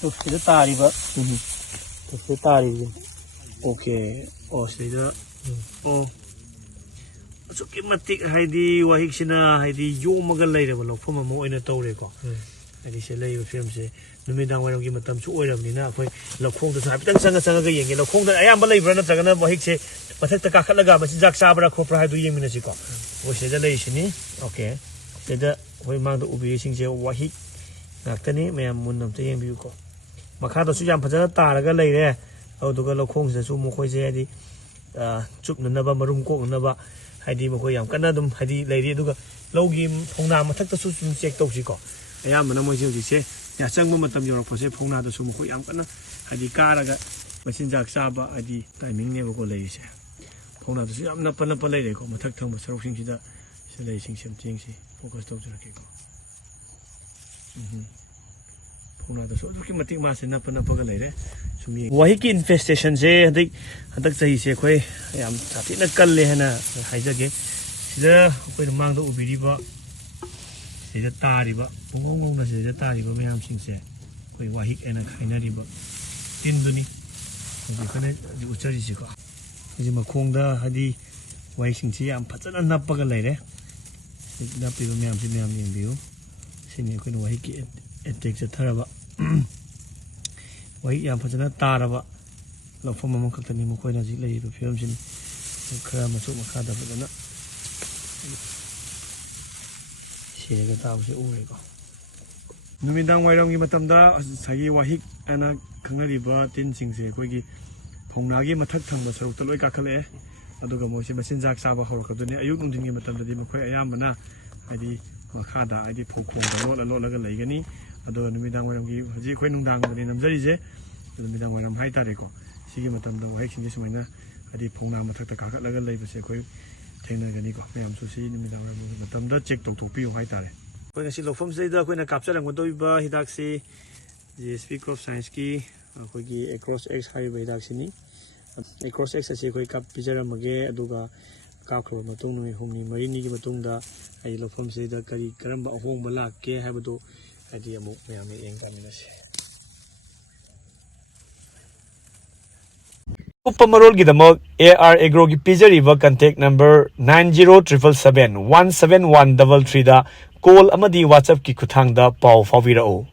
ꯇꯨꯞꯁꯤꯗ ꯇꯥꯔꯤꯕ ꯇꯨꯞꯁꯤꯗ ꯇꯥꯔꯤꯕ ꯑꯣꯀꯦ ꯑꯣ ꯁꯤꯗ ꯑꯣ ꯑꯁꯨꯛꯀꯤ ꯃꯇꯤꯛ ꯍꯥꯏꯗꯤ ꯋꯥꯍꯤꯛꯁꯤꯅ ꯍꯥꯏꯗꯤ ꯌꯣꯝꯃꯒ ꯂꯩꯔꯕ ꯂꯧꯐꯝ ꯑꯃ ꯑꯣꯏꯅ ꯇꯧꯔꯦꯀꯣ ꯍꯥꯏꯗꯤ ꯁꯤ ꯂꯩꯔꯤꯕ ꯐꯤꯕꯝꯁꯦ ꯅꯨꯃꯤꯗꯥꯡ ꯋꯥꯏꯔꯝꯒꯤ ꯃꯇꯝꯁꯨ ꯑꯣꯏꯔꯕꯅꯤꯅ ꯑꯩꯈꯣꯏ ꯂꯧꯈꯣꯡꯗꯁꯨ ꯍꯥꯏꯐꯦꯠꯇꯪ ꯆꯪꯉꯒ ꯌꯦꯡꯒꯦ ꯂꯧꯈꯣꯡꯗ ꯑꯌꯥꯝꯕ ꯂꯩꯕ꯭ꯔꯥ ꯅꯠꯇ꯭ꯔꯒꯅ ꯋꯥꯍꯤꯛꯁꯦ ꯃꯊꯛꯇ ꯀꯥꯈꯠꯂꯒ ꯃꯆꯤꯟꯖꯥꯛ ꯆꯥꯕ꯭ꯔꯥ ꯈꯣꯠꯄ꯭ꯔꯥ ꯍꯥꯏꯗꯨ ꯌꯦꯡꯃꯤꯟꯅꯁꯤꯀꯣ ꯑꯩꯈꯣꯏ ꯁꯤꯗ ꯂꯩꯔꯤꯁꯤꯅꯤ ꯑꯣꯀꯦ ꯁꯤꯗ ꯑꯩꯈꯣꯏ ꯃꯥꯡꯗ ꯎꯕꯤꯔꯤꯁꯤꯡꯁꯦ ꯋꯥꯍꯤꯛ ꯉꯥꯛꯇꯅꯤ ꯃꯌꯥꯝ ꯃꯨꯟꯅ ꯑꯝꯇ ꯌꯦꯡꯕꯤꯌꯨꯀꯣ ꯃꯈꯥꯗꯁꯨ ꯌꯥꯝ ꯐꯖꯅ ꯇꯥꯔꯒ ꯂꯩꯔꯦ ꯑꯗꯨꯒ ꯂꯧꯈꯣꯡꯁꯤꯗꯁꯨ ꯃꯈꯣꯏꯁꯦ ꯍꯥꯏꯗꯤ ꯆꯨꯞꯅꯅꯕ ꯃꯔꯨꯝ ꯀꯣꯛꯅꯅꯕ ꯍꯥꯏꯗꯤ ꯃꯈꯣꯏ ꯌꯥꯝ ꯀꯟꯅ ꯑꯗꯨꯝ ꯍꯥꯏꯗꯤ ꯂꯩꯔꯤ ꯑꯗꯨꯒ ꯂꯧꯒꯤ ꯐꯧꯅꯥ ꯃꯊꯛꯇꯁꯨ ꯁꯨꯝ ꯆꯦꯛ ꯇꯧꯁꯤꯀꯣ ꯑꯌꯥꯝꯕꯅ ꯃꯣꯏꯁꯦ ꯍꯧꯖꯤꯛꯁꯦ ꯆꯪꯕ ꯃꯇꯝ ꯌꯧꯔꯛꯄꯁꯦ ꯐꯧꯅꯥꯗꯁꯨ ꯃꯈꯣꯏ ꯌꯥꯝ ꯀꯟꯅ ꯍꯥꯏꯗꯤ ꯀꯥꯔꯒ ꯃꯆꯤꯟꯖꯥꯛ ꯆꯥꯕ ꯍꯥꯏꯗꯤ ꯇꯥꯏꯃꯤꯡꯅꯦꯕꯀꯣ ꯂꯩꯔꯤꯁꯦ ꯐꯧꯅꯥꯗꯁꯨ ꯌꯥꯝ ꯅꯞꯄ ꯂꯩꯔꯦꯀꯣ ꯃꯊꯛ ꯊꯪꯕ ꯁꯔꯨꯛꯁꯤꯡꯁꯤꯗ ꯁꯤꯗ ꯂꯩꯔꯤꯁꯤꯡꯁꯦ ꯆꯦꯡꯁꯤ ꯐꯣꯀꯁ ꯇꯧꯖꯔꯛꯀꯦꯀꯣ ꯐꯧꯅꯥꯗꯁꯨ ꯑꯗꯨꯛꯀꯤ ꯃꯇꯤꯛ ꯃꯥꯁꯦ ꯅꯞꯄꯒ ꯂꯩꯔꯦ ꯁꯨꯝ ꯋꯥꯍꯤꯛꯀꯤ ꯏꯟꯐꯦꯁꯇꯦꯁꯟꯁꯦ ꯍꯟꯗꯛ ꯆꯍꯤꯁꯦ ꯑꯩꯈꯣꯏ ꯌꯥꯝ ꯁꯥꯊꯤꯅ ꯀꯜꯂꯦ ꯍꯥꯏꯅ ꯍꯥꯏꯖꯒꯦ ꯁꯤꯗ ꯑꯩꯈꯣꯏꯅ ꯃꯥꯡꯗ ꯎꯕꯤꯔꯤꯕ ꯁꯤꯗ ꯇꯥꯔꯤꯕ ꯄꯨꯡꯉꯣꯡꯉꯣꯡꯅ ꯁꯤꯗ ꯇꯥꯔꯤꯕ ꯃꯌꯥꯝꯁꯤꯡꯁꯦ ꯑꯩꯈꯣꯏ ꯋꯥꯍꯤꯛ ꯍꯥꯏꯅ ꯈꯥꯏꯅꯔꯤꯕ ꯇꯤꯟꯗꯨꯅꯤ ꯍꯧꯖꯤꯛ ꯑꯩꯈꯣꯏꯅ ꯎꯠꯆꯔꯤꯁꯤꯀꯣ ꯍꯧꯖꯤꯛ ꯃꯈꯣꯡꯗ ꯍꯥꯏꯗꯤ ꯋꯥꯍꯤꯛꯁꯤꯡꯁꯤ ꯌꯥꯝ ꯐꯖꯅ ꯅꯞꯄꯒ ꯂꯩꯔꯦ ꯅꯞꯄꯤꯕ ꯃꯌꯥꯝꯁꯤ ꯃꯌꯥꯝ ꯌꯦꯡꯕꯤꯌꯨ ꯁꯤꯅꯤ ꯑꯩꯈꯣꯏꯅ ꯋꯥꯍꯤꯛꯀꯤ ꯑꯦꯇꯦꯛ ꯆꯠꯊꯔꯕ ꯋꯥꯍꯤꯛ ꯌꯥꯝ ꯐꯖꯅ ꯇꯥꯔꯕ ꯂꯧꯐꯝ ꯑꯃꯈꯛꯇꯅꯤ ꯃꯈꯣꯏꯅ ꯍꯧꯖꯤꯛ ꯂꯩꯔꯤꯕ ꯐꯤꯕꯝꯁꯤꯅꯤ ꯈꯔ ꯃꯆꯨ ꯃꯈꯥꯗ ꯐꯖꯅ ꯁꯤꯔꯒ ꯇꯥꯕꯁꯦ ꯎꯔꯦꯀꯣ ꯅꯨꯃꯤꯗꯥꯡ ꯋꯥꯏꯔꯝꯒꯤ ꯃꯇꯝꯗ ꯉꯁꯥꯏꯒꯤ ꯋꯥꯍꯤꯛ ꯍꯥꯏꯅ ꯈꯪꯅꯔꯤꯕ ꯇꯤꯟꯁꯤꯡꯁꯦ ꯑꯩꯈꯣꯏꯒꯤ ꯐꯧꯅꯥꯒꯤ ꯃꯊꯛ ꯊꯪꯕ ꯁꯔꯨꯛꯇ ꯂꯣꯏ ꯀꯥꯈꯠꯂꯛꯑꯦ ꯑꯗꯨꯒ ꯃꯣꯏꯁꯦ ꯃꯆꯤꯟꯖꯥꯛ ꯆꯥꯕ ꯍꯧꯔꯛꯀꯗꯣꯏꯅꯤ ꯑꯌꯨꯛ ꯅꯨꯡꯊꯤꯟꯒꯤ ꯃꯇꯝꯗꯗꯤ ꯃꯈꯣꯏ ꯑꯌꯥꯝꯕꯅ ꯍꯥꯏꯗꯤ ꯃꯈꯥꯗ ꯍꯥꯏꯗꯤ ꯐꯧꯈꯣꯡꯗ ꯂꯣꯠꯂꯒ ꯂꯩꯒꯅꯤ ꯑꯗꯨꯒ ꯅꯨꯃꯤꯗꯥꯡ ꯋꯥꯏꯔꯝꯒꯤ ꯍꯧꯖꯤꯛ ꯑꯩꯈꯣꯏ ꯅꯨꯡꯗꯥꯡꯗꯅꯤ ꯅꯝꯖꯔꯤꯁꯦ ꯅꯨꯃꯤꯗꯥꯡ ꯋꯥꯏꯔꯝ ꯍꯥꯏꯇꯥꯔꯦꯀꯣ ꯁꯤꯒꯤ ꯃꯇꯝꯗ ꯋꯥꯍꯤꯛꯁꯤꯡꯁꯦ ꯁꯨꯃꯥꯏꯅ ꯍꯥꯏꯗꯤ ꯐꯧꯅꯥ ꯃꯊꯛꯇ ꯀꯥꯈꯠꯂꯒ ꯂꯩꯕꯁꯦ ꯑꯩꯈꯣꯏ ꯊꯦꯡꯅꯒꯅꯤꯀꯣ ꯃꯌꯥꯝꯁꯨ ꯁꯤ ꯅꯨꯃꯤꯗꯥꯡ ꯋꯥꯏꯔꯝꯒꯤ ꯃꯇꯝꯗ ꯆꯦꯛ ꯇꯧꯊꯣꯛꯄꯤꯌꯨ ꯍꯥꯏꯇꯥꯔꯦ ꯑꯩꯈꯣꯏ ꯉꯁꯤ ꯂꯧꯐꯝꯁꯤꯗ ꯑꯩꯈꯣꯏꯅ ꯀꯥꯞꯆꯔꯝꯒꯗꯧꯔꯤꯕ ꯍꯤꯗꯥꯛꯁꯤ GSP ꯀ꯭ꯔꯣꯞ ꯁꯥꯏꯟꯁꯀꯤ ꯑꯩꯈꯣꯏꯒꯤ ꯑꯦꯀ꯭ꯔꯣꯁ ꯑꯦꯛꯁ ꯍꯥꯏꯔꯤꯕ ꯍꯤꯗꯥꯛꯁꯤꯅꯤ ꯑꯦꯀ꯭ꯔꯣꯁ ꯑꯦꯛꯁ ꯑꯁꯤ ꯑꯩꯈꯣꯏ ꯄꯤꯖꯔꯝꯃꯒꯦ ꯑꯗꯨꯒ ꯀꯥꯞꯈ꯭ꯔꯕ ꯃꯇꯨꯡ ꯅꯨꯃꯤꯠ ꯍꯨꯝꯅꯤ ꯃꯔꯤꯅꯤꯒꯤ ꯃꯇꯨꯡꯗ ꯑꯩ ꯂꯧꯐꯝꯁꯤꯗ ꯀꯔꯝꯕ ꯑꯍꯣꯡꯕ ꯂꯥꯛꯀꯦ ꯍꯥꯏꯕꯗꯨ ꯍꯥꯏꯗꯤ ꯑꯃꯨꯛ ꯃꯌꯥꯝꯅ ꯌꯦꯡꯃꯤꯟꯅꯁꯤ ꯑꯀꯨꯞꯄ ꯃꯔꯣꯜꯒꯤꯗꯃꯛ AGROꯒꯤ ꯄꯤꯖꯔꯤꯕ ꯀꯟꯇꯦꯛ ꯅꯝꯕꯔ 9077717133ꯗ ꯀꯣꯜ ꯑꯃꯗꯤ ꯋꯥꯆꯞꯀꯤ ꯈꯨꯠꯊꯥꯡꯗ ꯄꯥꯎ ꯐꯥꯎꯕꯤꯔꯛꯎ